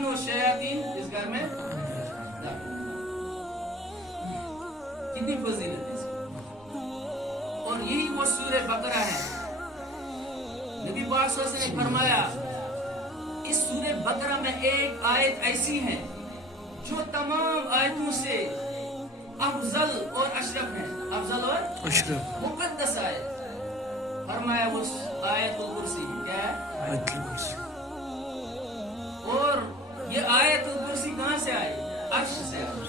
जिन और शयातीन इस घर में कितनी फजीलत है इसकी। और यही वो सूरह बकरा है। नबी पाक सल्लल्लाहु अलैहि वसल्लम ने फरमाया इस सूरह बकरा में एक आयत ऐसी है जो तमाम आयतों से अफजल और अशरफ है। अफजल और अशरफ मुकद्दस आयत। फरमाया उस आयतुल कुर्सी क्या है? आयतुल कुर्सी। और ये आयतुल कुर्सी कहां से आई? अर्श से आई।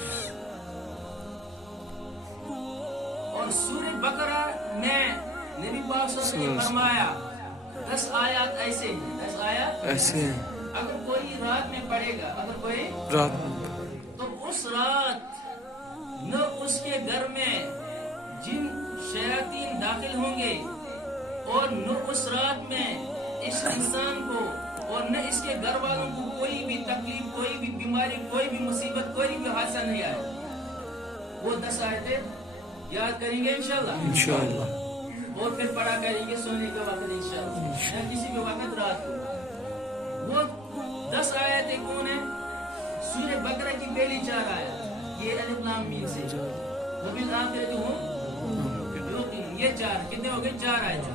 और सूरह बकरा में नबी पाक सल्लल्लाहु अलैहि वसल्लम ने फरमाया 10 आयत ऐसे हैं। 10 आयत ऐसे हैं। अगर कोई रात में पढ़ेगा, अगर कोई रात में, तो उस रात न उसके घर में जिन शयातीन दाखिल होंगे और न उस रात में इस इंसान को और न इसके घर वालों को कोई भी तकलीफ, कोई भी बीमारी, कोई भी मुसीबत, कोई भी हादसा नहीं आए। वो 10 आयतें याद करेंगे इंशाअल्लाह। और फिर पढ़ा करेंगे सोने के वक्त इंशाअल्लाह, या किसी भी वक्त रात को। वो 10 आयतें कौन है? सूरह बकरा की पहली 4 आयत, ये अलिफ लाम मीम से, वबिल आखिरति हुम यूक़िनून, ये 4 कितने हो गए? 4 आयत।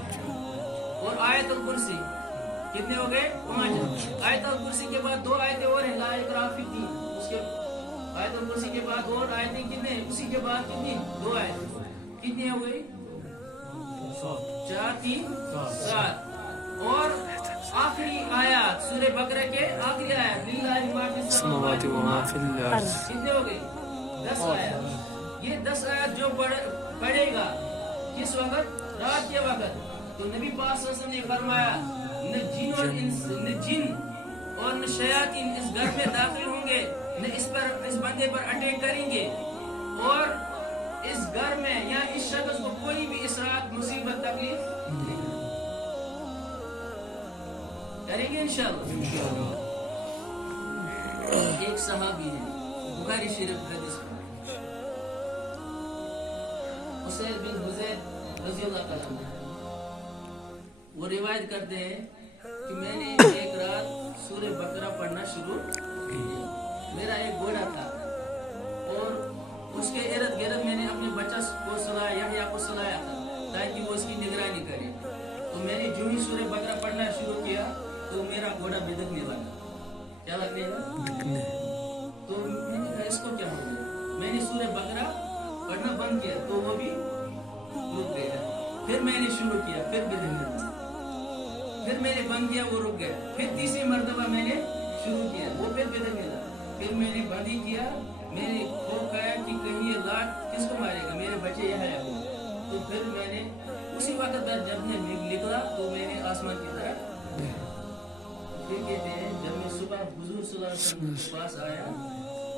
और आयतुल कुर्सी कितने हो गए? 5। आयतुल कुर्सी के बाद 2 आयतें और हैं, ला इकराह फिद्दीन। उसके आयतुल कुर्सी के बाद और आयतें कितने? उसी के बाद कितनी? 2 आयतें। कितनी हो गई? 4 3 7। और आखिरी आयत सूरह बकरा के आखिरी आयत लिल्लाहि मा फिस समावाति व मा फिल अर्ज़, कितने हो गए? 10 आयत। ये 10 आयत जो पढ़ेगा किस वक्त? रात के वक्त। तो नबी पाक सल्लल्लाहु अलैहि वसल्लम ने फरमाया न जिन और न शयातीन इस घर में दाखिल होंगे, न इस बंदे पर अटैक करेंगे, और इस घर में या इस शख्स को कोई भी इस रात मुसीबत तकलीफ करेंगे इंशाअल्लाह। एक सहाबी है, बुखारी शरीफ हदीस में, उसैद बिन हुज़ैर रज़ियल्लाहु ताला अन्हु, वो रिवायत करते हैं कि मैंने एक रात सूरह बकरा पढ़ना शुरू किया। मेरा एक घोड़ा था और उसके इर्द गिर्द मैंने अपने बच्चा को सुलाया, यहया को सुलाया था ताकि वो उसकी निगरानी करे। तो मैंने जो ही सूरह बकरा पढ़ना शुरू किया तो मेरा घोड़ा बिदकने लगा। क्या लगने लगा? तो मैंने कहा इसको क्या हो गया? मैंने सूरह बकरा पढ़ना बंद किया तो वो भी रुक गया। फिर मैंने शुरू किया, फिर बिदकने लगा। फिर मैंने बंद किया, वो रुक गया। फिर तीसरी मर्तबा मैंने शुरू किया, वो फिर बिदकने लगा। फिर मैंने बंद ही किया। मैंने खौफ खाया कि कहीं ये लाट किसको मारेगा, मेरे बच्चे यहया को। तो फिर मैंने उसी वक्त जब मैं निकला तो मैंने आसमान की तरफ, फिर कहते हैं जब मैं सुबह हुजूर सल्लल्लाहु अलैहि वसल्लम के पास आया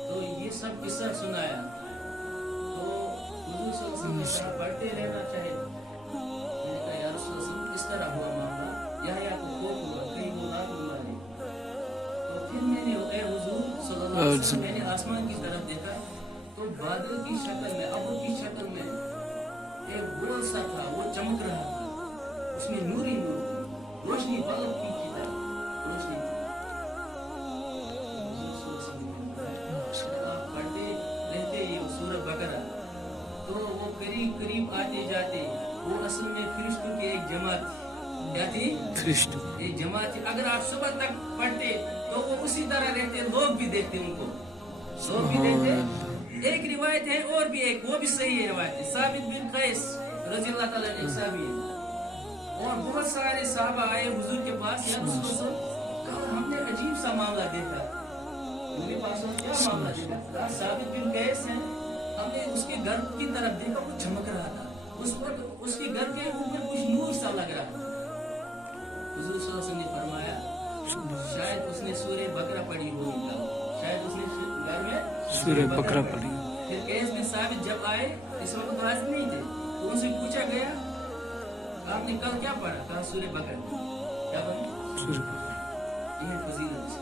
तो ये सब किस्सा सुनाया। तो हुजूर सल्लल्लाहु अलैहि वसल्लम पढ़ते रहना चाहिए। मैंने कहा या रसूल अल्लाह इस तरह हुआ मामला, यहया को खौफ हुआ कहीं वो लाट मारे। तो फिर मैंने ए हुजूर सल्लल्लाहु अलैहि वसल्लम, मैंने आसमान की तरफ देखा तो बादल की शक्ल में, अब्र की शक्ल में एक गोल सा था, वो चमक रहा था। उसमें नूरी नूर रोशनी, बल्ब की तरह रोशनी थी। आप पढ़ते रहते ये सूरह बकरा तो वो करीब करीब आते जाते वो असल में फरिश्तों की एक जमात थी। क्या थी? फरिश्तों एक जमात थी। अगर आप सुबह तक पढ़ते तो वो उसी तरह रहते, लोग भी देखते उनको, लोग भी देखते। एक रिवायत है और भी एक, वो भी सही है रिवायत है, साबित बिन कैस रज़ियल्लाहु ताला अन्हु एक सहाबी है। और बहुत सारे सहाबा आए हुजूर के पास, या रसूल अल्लाह हमने अजीब सा मामला देखा। उनके पास क्या मामला देखा? साबित बिन कैस है, हमने उसके घर की तरफ देखा, वो चमक रहा था, उस पर उसके घर के ऊपर कुछ नूर सा लग रहा था। हुजूर सल्लल्लाहु अलैहि वसल्लम ने फरमाया शायद उसने सूरह बकरा पढ़ी होगी, शायद उसने घर में सूरह बकरा पढ़ी। फिर कैस बिन साबित जब आए, इस वक्त हाजिर नहीं थे, तो उनसे पूछा गया आपने कल क्या पढ़ा? कहा सूरह बकरा। क्या पढ़ा? सूरह बकरा। ये फजीलत है।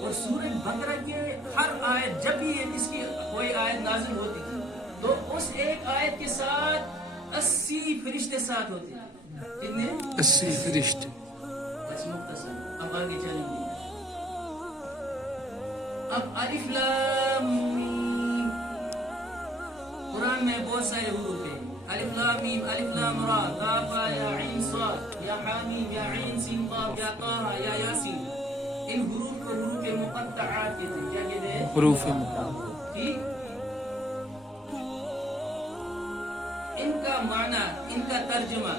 और सूरह बकरा के हर आयत, जब भी इसकी कोई आयत नाज़िल होती थी तो उस एक आयत के साथ 80 फरिश्ते साथ होते थे। कितने? 80 फरिश्ते। बस मुख्तसर, अब आगे चलेंगे। اب الف لام میم، قرآن میں بہت سارے حروف ہیں. الف لام میم، الف لام را، کاف یا عین صاد، یا حامیم، یا عین سین قاف، یا طه، یا یاسین. ان حروف کو حروف مقطعات کہتے ہیں. کیا کہتے ہیں؟ حروف مقطعات. ٹھیک. ان کا معنی، ان کا ترجمہ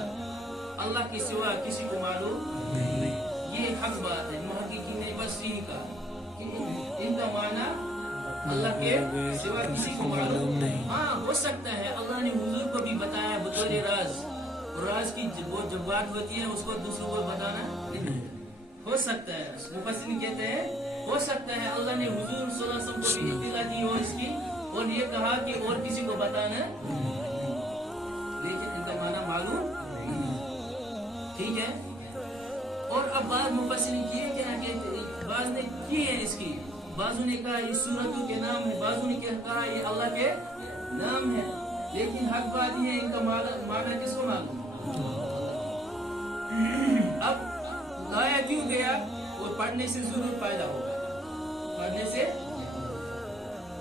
اللہ کے سوا کسی کو معلوم نہیں. یہ حق بات ہے محققین مفسرین کا کہ ان کا معنی اللہ کے سوا کسی کو معلوم نہیں. ہاں ہو سکتا ہے اللہ نے حضور کو بھی بتایا بطور راز، اور راز کی وہ جو بات ہوتی ہے اس کو دوسروں کو بتانا ہو سکتا ہے. مفسرین کہتے ہیں ہو سکتا ہے اللہ نے حضور صلی اللہ علیہ وسلم کو بھی اطلاع دی اور اس کی اور یہ کہا کہ اور کسی کو بتانا، لیکن ان کا معنی معلوم نہیں. ٹھیک ہے. اور اب بعض مفسرین کیے کیا کہتے ہیں، بعض نے کی ہے اس کی، بعضوں نے کہا یہ سورتوں کے نام ہے، بعضوں نے کہا یہ اللہ کے نام ہے. لیکن حق بات یہ ہے ان کا معنی کس کو معلوم. اب لایا کیوں گیا؟ اور پڑھنے سے ضرور فائدہ ہوگا، پڑھنے سے،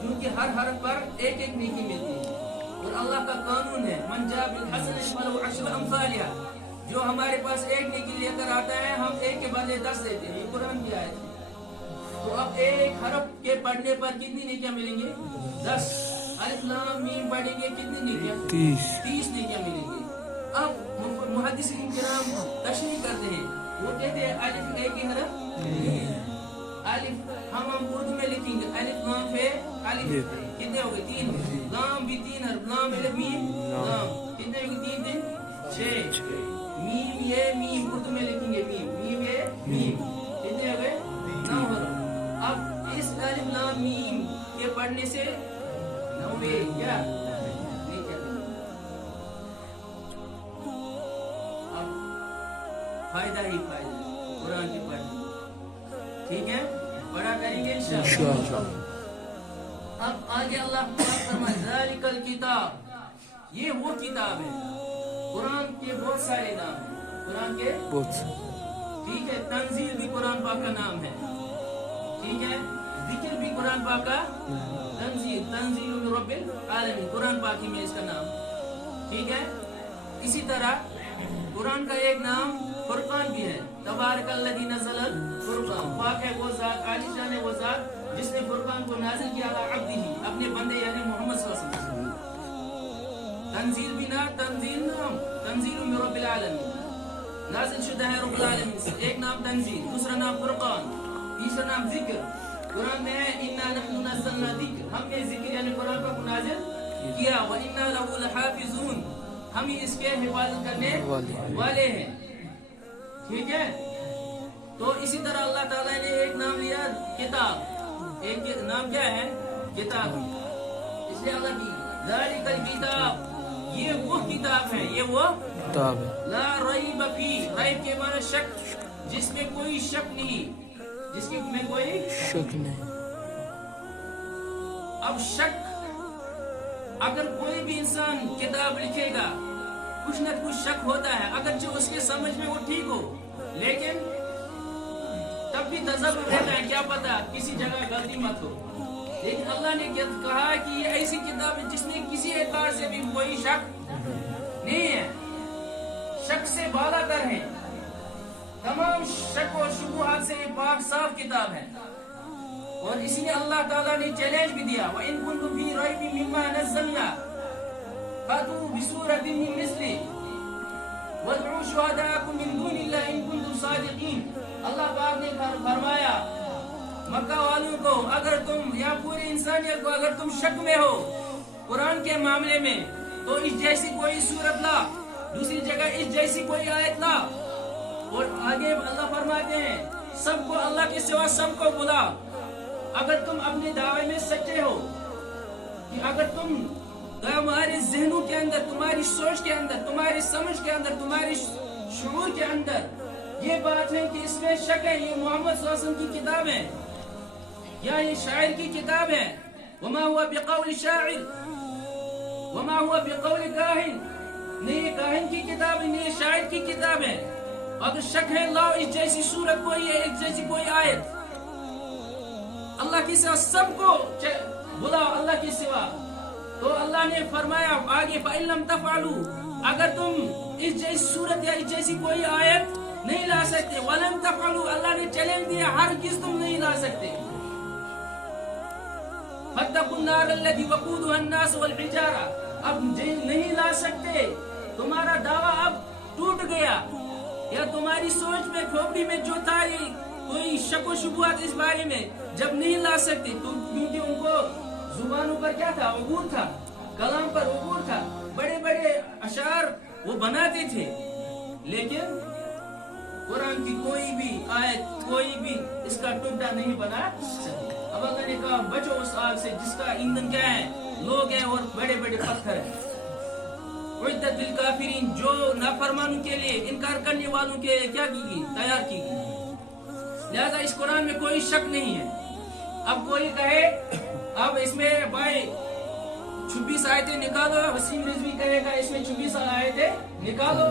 کیونکہ ہر حرف پر ایک ایک نیکی ملتی ہے. اور اللہ کا قانون ہے من جاء بالحسنۃ فلہ عشر امثالھا، جو ہمارے پاس ایک نیکی لے کر آتا ہے ہم ایک کے بدلے 10 دیتے ہیں. یہ قرآن کی آیت ہے. تو اب ایک حرف کے پڑھنے پر کتنی نیکیاں ملیں گے؟ 10. الف لام میم پڑھیں گے کتنی نیکیاں؟ 30 نیکیاں ملیں گے. اب محدثین کرام تشریح کرتے ہیں، وہ کہتے ہیں الف ایک ہی حرف، الف ہم اردو میں لکھیں گے الف لام فے الف کتنے ہو گئے؟ 3. لام بھی 3 حرف، لام الف میم لام کتنے ہو گئے؟ 3 6. میم یہ میم اردو میں لکھیں گے میم، میم یہ میم کتنے ہو گئے؟ 9 حرف. اب اس الف لام میم کے پڑھنے سے 9 کیا فائدہ ہی فائدہ قرآن کے پڑھنے. ٹھیک ہے، پڑھا کریں گے انشاءاللہ. اب آگے اللہ پاک فرمائے ذالک الکتاب، یہ وہ کتاب ہے. قرآن کے بہت سارے نام ہیں، قرآن کے بہت سارے. ٹھیک ہے. تنزیل بھی قرآن پاک کا نام ہے. ٹھیک ہے. ذکر بھی قرآن پاک کا، تنزیل تنزیل من رب العالمین قرآن پاک ہی میں اس کا نام. ٹھیک ہے. اسی طرح قرآن کا ایک نام فرقان بھی ہے. تبارک الذی نزل الفرقان، پاک ہے وہ ذات، عالی شان ہے وہ ذات جس نے فرقان کو نازل کیا علی عبدہ، اپنے بندے یعنی محمد صلی اللہ علیہ وسلم. تنزیل بھی نام، تنزیل نام تنزیل من رب العالمین، نازل شدہ ہے رب العالمین سے. ایک نام تنزیل، دوسرا نام فرقان، تیسرا نام ذکر. قرآن میں ہے انا نحن نزلنا ذکر، ہم نے ذکر یعنی قرآن کو نازل کیا. وانا لہ لحافظون، ہم ہی اس کے حفاظت کرنے والے ہیں. ٹھیک ہے. تو اسی طرح اللہ تعالیٰ نے ایک نام لیا کتاب، ایک نام کیا ہے؟ کتاب. اس لیے اللہ کی ذالک الکتاب، یہ وہ کتاب ہے، یہ وہ کتاب ہے لا ریب فی، ریب کے معنی شک، جس میں کوئی شک نہیں، جس میں کوئی شک نہیں. اب شک، اگر کوئی بھی انسان کتاب لکھے گا کچھ نہ کچھ شک ہوتا ہے، اگرچہ اس کے سمجھ میں وہ ٹھیک ہو، لیکن تب بھی تذبذب رہتا ہے، کیا پتا کسی جگہ غلطی مت ہو. لیکن اللہ نے کہا کہ یہ ایسی کتاب ہے جس میں کسی اعتبار سے بھی کوئی شک نہیں ہے، شک سے بالا تر ہے، تمام شک و شبہات سے یہ پاک صاف کتاب ہے. اور اسی لیے اللہ تعالیٰ نے چیلنج بھی دیا وَإِن كُنتُمْ فِي رَيْبٍ مِّمَّا نَزَّلْنَا فَأْتُوا بِسُورَةٍ مِّن مِّثْلِهِ وَادْعُوا شُهَدَاءَكُم مِّن دُونِ اللَّهِ إِن كُنتُمْ صَادِقِينَ. اللہ پاک نے فرمایا مکہ والوں کو، اگر تم یا پوری انسانیت کو اگر تم شک میں ہو قرآن کے معاملے میں تو اس جیسی کوئی سورت لا، دوسری جگہ اس جیسی کوئی آیت لا. اور آگے اللہ فرماتے ہیں سب کو اللہ کے سوا سب کو بلا. اگر تم اپنے دعوے میں سچے ہو، کہ اگر تم تمہارے ذہنوں کے اندر، تمہاری سوچ کے اندر، تمہاری سمجھ کے اندر، تمہاری شعور کے اندر یہ بات ہے کہ اس میں شک ہے، یہ محمد صلی اللہ علیہ وسلم کی کتاب ہے یا یہ شاعر کی کتاب ہے، وما ہوا بقول شاعر وما ہوا بقول کاہن، نہیں یہ کاہن کی کتاب ہے، نہیں یہ شاعر کی کتاب ہے. اگر شک ہے لاؤ اس جیسی صورت کوئی ہے، اس جیسی کوئی آیت. اللہ के सिवा सबको बुलाओ, अल्लाह के सिवा। तो अल्लाह ने फरमाया आगे, फ़इल्लम तफ़अलू, अगर तुम इस जैसी सूरत या इस जैसी कोई आयत नहीं ला सकते, वलम तफ़अलू, अल्लाह ने चैलेंज दिया, हर चीज तुम नहीं ला सकते, फत्तकुन नार अल्लती वक़ूदुहा अन्नास वल हिजारा, अब नहीं ला सकते, तुम्हारा दावा अब टूट गया, या तुम्हारी सोच में खोपड़ी में जो था ये कोई शक व शुबहात इस बारे में जब नहीं ला सकते, तो क्योंकि उनको जुबानों पर क्या था, उबूर था, कलाम पर उबूर था, बड़े बड़े अशार वो बनाते थे, लेकिन कुरान की कोई भी आयत, कोई भी इसका टुकड़ा नहीं बना सकती। अब अल्लाह ने कहा बचो उस आग से जिसका ईंधन क्या है, लोग हैं और बड़े बड़े पत्थर हैं। उइद्दत लिल काफिरीन, जो नाफरमानों के लिए, इनकार करने वालों के लिए क्या की गई, तैयार की गई। लिहाजा इस कुरान में कोई शक नहीं है। अब कोई कहे अब इसमें भाई 26 आयतें निकालो, वसीम रिजवी कहेगा इसमें 26 आयतें निकालो,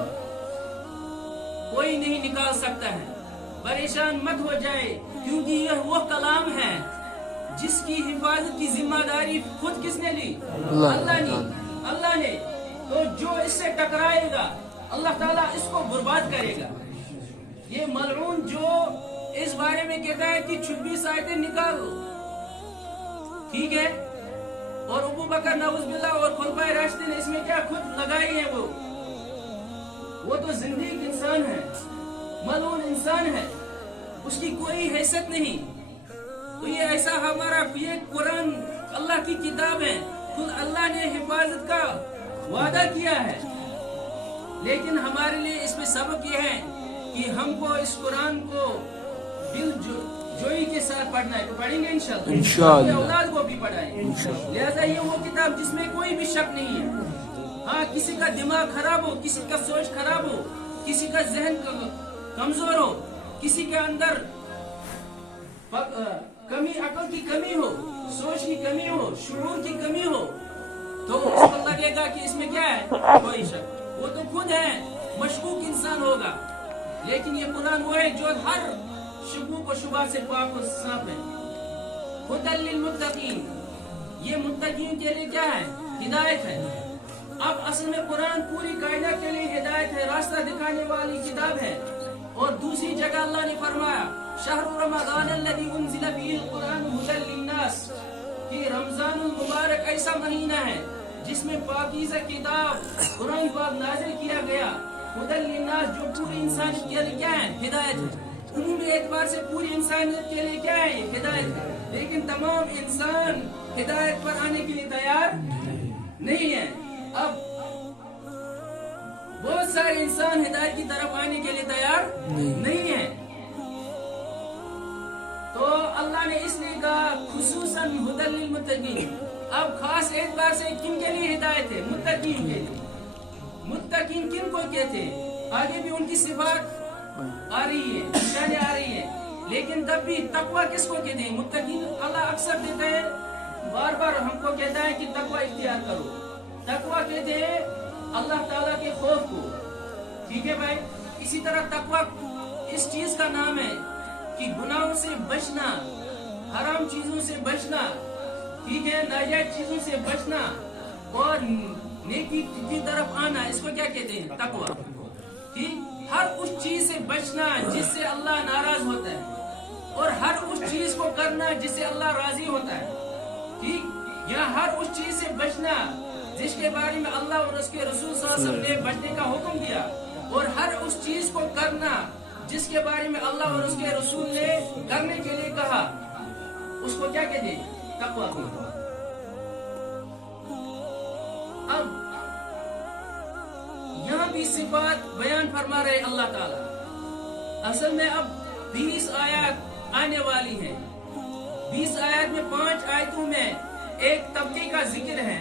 कोई नहीं निकाल सकता है। परेशान मत हो जाए, क्योंकि यह वो कलाम है जिसकी हिफाजत की जिम्मेदारी खुद किसने ली, अल्लाह ने। तो जो इससे टकराएगा अल्लाह ताला इसको बर्बाद करेगा। ये मलऊन जो इस बारे में कहता है कि 26 आयतें निकालो, ठीक है, और अबू बकर नऊज़ुबिल्लाह और खुलफाए राशिदीन ने इसमें क्या खुद लगाई है, वो तो जिंदगी इंसान है, मलऊन इंसान है, उसकी कोई हैसियत नहीं। तो ये ऐसा हमारा, ये कुरान अल्लाह की किताब है, खुद अल्लाह ने हिफाजत का वादा किया है, लेकिन हमारे लिए इसमें सबक ये है कि हमको इस कुरान को दिल जोई के साथ पढ़ना है। तो पढ़ेंगे इंशाअल्लाह, औलाद को भी पढ़ाएंगे। लिहाजा ये वो किताब जिसमें कोई भी शक नहीं है। हाँ, किसी का दिमाग खराब हो, किसी का सोच खराब हो, किसी का जहन कमजोर हो, किसी के अंदर कमी, अकल की कमी हो, सोच की कमी हो, शुऊर की कमी हो, तो उसको लगेगा कि इसमें क्या है, कोई शक, वो तो खुद है मशकूक इंसान होगा। लेकिन ये कुरान वो है जो हर शुबूह व शुबहा से पाक और साफ है। हुदल लिल मुत्तकीन, ये मुत्तकीन के लिए क्या है, हिदायत है। अब असल में कुरान पूरी कायनात के लिए हिदायत है, रास्ता दिखाने वाली किताब है। और दूसरी जगह अल्लाह ने फरमाया शहरु रमज़ान अल्लज़ी उन्ज़िला फ़ीहिल कुरान हुदल लिन्नास, कि रमजानुल मुबारक ऐसा महीना है जिसमें पाकीज़ा किताब कुरान पाक नाज़िल किया गया, हुदल लिन्नास, जो पूरी इंसानियत के लिए क्या है, हिदायत है। उम्मी एतबार से पूरी इंसानियत के लिए क्या है, हिदायत है। लेकिन तमाम इंसान हिदायत पर आने के लिए तैयार नहीं है। अब बहुत सारे इंसान हिदायत की तरफ आने के लिए तैयार नहीं है। तो अल्लाह ने इसलिए कहा खुसूसन हुदल लिल मुत्तकीन। अब खास एतबार से किन के लिए हिदायत है, मुत्तकीन के लिए। मुत्तकीन किन को कहते हैं, आगे भी उनकी सिफात आ रही है, निशानी आ रही है, लेकिन तब भी तकवा किसको कहते हैं, मुत्तकीन। अल्लाह अक्सर देता है, बार बार हमको कहता है कि तकवा इख्तियार करो। तकवा कहते हैं अल्लाह ताला के खौफ को, ठीक है भाई। इसी तरह तकवा इस चीज का नाम है कि गुनाहों से बचना, हराम चीजों से बचना, ठीक है, नाजायज चीजों से बचना और नेकी की तरफ आना, इसको क्या कहते हैं, तकवा। ठीक, हर उस चीज से बचना जिससे अल्लाह नाराज होता है, और हर उस चीज को करना जिससे अल्लाह राजी होता है। ठीक, या हर उस चीज से बचना जिसके बारे में अल्लाह और उसके रसूल सल्लल्लाहु अलैहि वसल्लम ने बचने का हुक्म दिया, और हर उस चीज को करना जिसके बारे में अल्लाह और उसके रसूल ने करने के लिए कहा, उसको क्या कहते हैं, तकवा को। अब यहाँ भी सिफात बयान फरमा रहे अल्लाह ताला। असल में अब 20 आयत आने वाली हैं। 20 आयत में 5 आयतों में एक तबके का जिक्र है,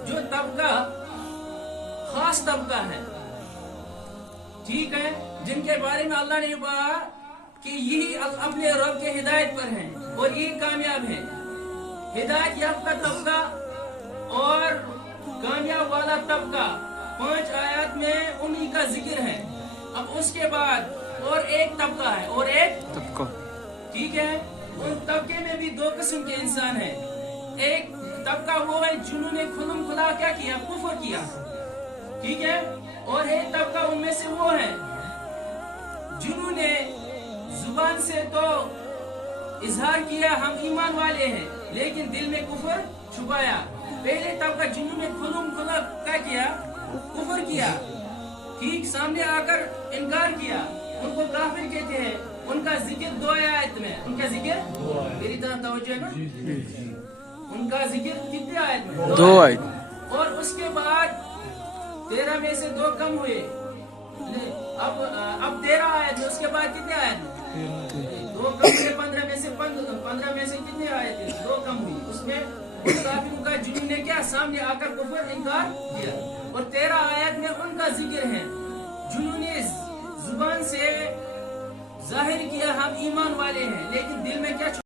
जो तबका खास तबका है, ठीक है, जिनके बारे में अल्लाह ने कहा कि यही अपने रब के हिदायत पर हैं और यही कामयाब है। हिदायत याफ्ता तबका और कामयाब वाला तबका 5 आयत में उन्हीं का जिक्र है। अब उसके बाद और एक तबका है, और एक तबका, ठीक है, उन तबके में بھی دو قسم کے انسان ہیں. ایک طبقہ وہ ہے جنہوں نے کھلم کھلا کیا کیا, کفر کیا, ٹھیک ہے, اور ایک طبقہ ان میں سے وہ ہے جنہوں نے زبان سے تو اظہار کیا ہم ایمان والے ہیں, لیکن دل میں کفر چھپایا. پہلے طبقہ جنہوں نے کھلم کھلا کیا کیا, کفر کیا, ٹھیک, سامنے آ کر انکار کیا, ان کو کافر کہتے ہیں. ان کا ذکر 2 آیت میں, ان کا ذکر میری طرح توجہ ہے نا, ان کا ذکر کتنے آیت میں, 2 آیت. اور اس کے بعد 13 میں سے 2 کم ہوئے. اب 13 آیت میں, اس کے بعد کتنے آیت میں 2 کم ہوئے. 15 میں سے 15 میں سے کتنے آیت ہیں, 2 کم ہوئی. اس میں ان کافروں کا جنہوں نے کیا سامنے آ کر کفر انکار کیا, اور 13 آیت میں ان کا ذکر ہے جنہوں نے زبان سے ظاہر کیا ہم ایمان والے ہیں, لیکن دل میں کیا